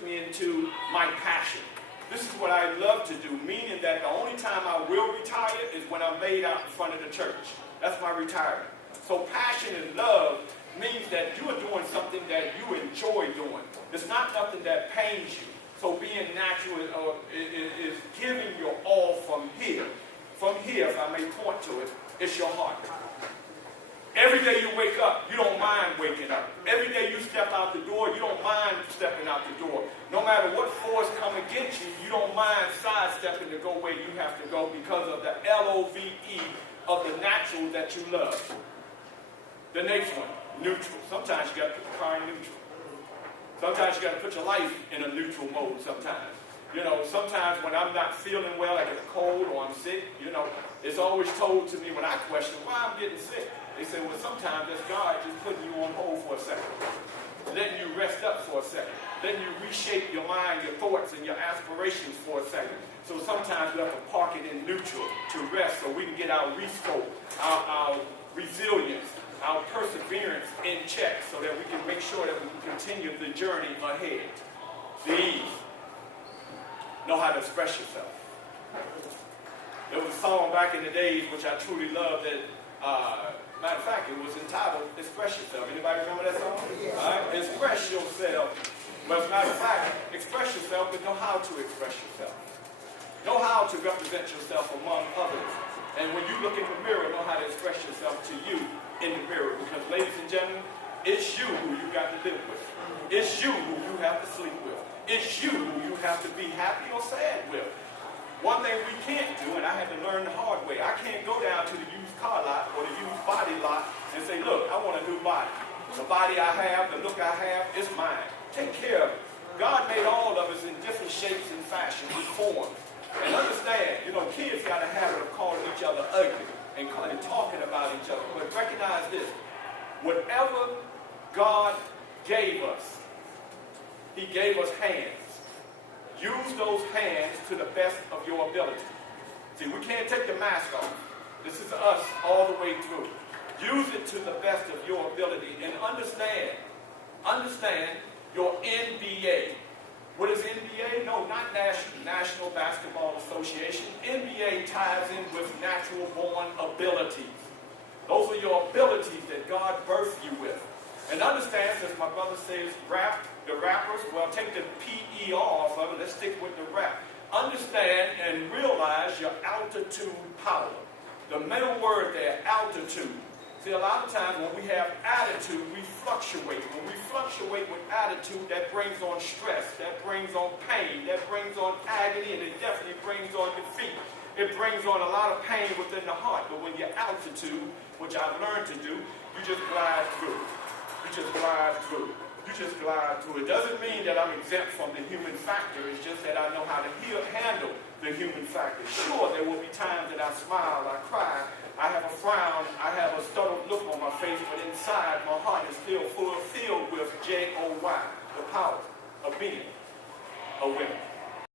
took me into my passion. This is what I love to do, meaning that the only time I will retire is when I'm laid out in front of the church. That's my retirement. So passion and love means that you are doing something that you enjoy doing. It's not nothing that pains you. So being natural is giving your all from here. From here, if I may point to it, it's your heart. Every day you wake up, you don't mind waking up. Every day you step out the door, you don't mind stepping out the door. No matter what force come against you, you don't mind sidestepping to go where you have to go because of the L-O-V-E of the natural that you love. The next one, neutral. Sometimes you got to put the car in neutral. Sometimes you got to put your life in a neutral mode sometimes. You know, sometimes when I'm not feeling well, I get a cold or I'm sick, you know, it's always told to me when I question why I'm getting sick. They say, well, sometimes that's God just putting you on hold for a second, letting you rest up for a second, letting you reshape your mind, your thoughts, and your aspirations for a second. So sometimes we have to park it in neutral to rest so we can get our rescope, our resilience, our perseverance in check so that we can make sure that we can continue the journey ahead. The know how to express yourself. There was a song back in the days which I truly loved that, matter of fact, it was entitled Express Yourself. Anybody remember that song? Yeah. All right? Express yourself. Well, as a matter of fact, express yourself, but know how to express yourself. Know how to represent yourself among others. And when you look in the mirror, know how to express yourself to you in the mirror. Because, ladies and gentlemen, it's you who you got to live with. It's you who you have to sleep with. It's you who you have to be happy or sad with. One thing we can't do, and I had to learn the hard way, I can't go down to the used car lot or the used body lot and say, look, I want a new body. The body I have, the look I have, is mine. Take care of it. God made all of us in different shapes and fashions and forms. And understand, you know, kids got a habit of calling each other ugly and talking about each other. But recognize this. Whatever God gave us, He gave us hands. Use those hands to the best of your ability. See, we can't take the mask off. This is us all the way through. Use it to the best of your ability and understand your NBA. What is NBA? No, not National Basketball Association. NBA ties in with natural born abilities. Those are your abilities that God birthed you with. And understand, as my brother says, the rappers, well, take the P-E off of it. Let's stick with the rap. Understand and realize your altitude power. The middle word there, altitude. See, a lot of times when we have attitude, we fluctuate. When we fluctuate with attitude, that brings on stress, that brings on pain, that brings on agony, and it definitely brings on defeat. It brings on a lot of pain within the heart. But when your altitude, which I've learned to do, you just glide through. You just glide through. You just glide through. It doesn't mean that I'm exempt from the human factor. It's just that I know how to handle the human factor. Sure, there will be times that I smile, I cry, I have a frown, I have a startled look on my face, but inside my heart is still filled with J-O-Y, the power of being a winner.